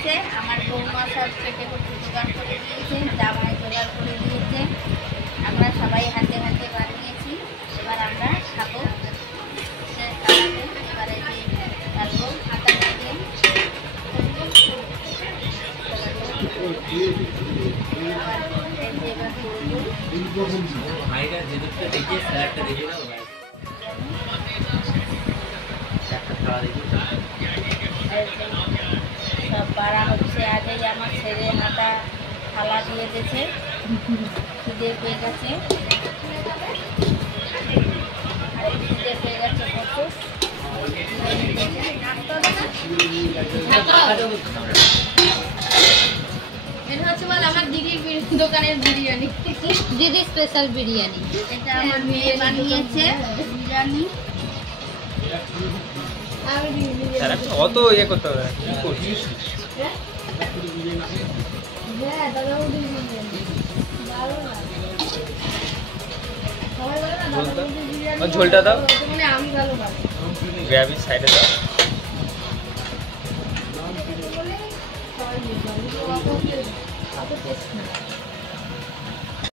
গেছে, আমার বৌমা সব কেটে কুটে জোগাড় করে দিয়েছে, জামাই জোগাড় করে দিয়েছে। আমরা সবাই হাতে হাতে বানিয়েছি। এবার আমরা খাবো। এবারে ডালবো আটা দিয়ে। সব বাড়া হচ্ছে, আগেই আমার ছেলে হাতা থালা দিয়ে দিয়েছে, খিদে পেয়ে গেছে, খিদে পেয়ে গেছে প্রচুর। এটা হচ্ছে বল আমার দিদির দোকানের বিরিয়ানি, দিদি স্পেশাল বিরিয়ানি। এটা আমার মেয়ে বানিয়েছে বিরিয়ানি। অত ইয়ে করতে হবে, কি করছিস? ঝোলটা দাও, গ্রেভি সাইডে দাও।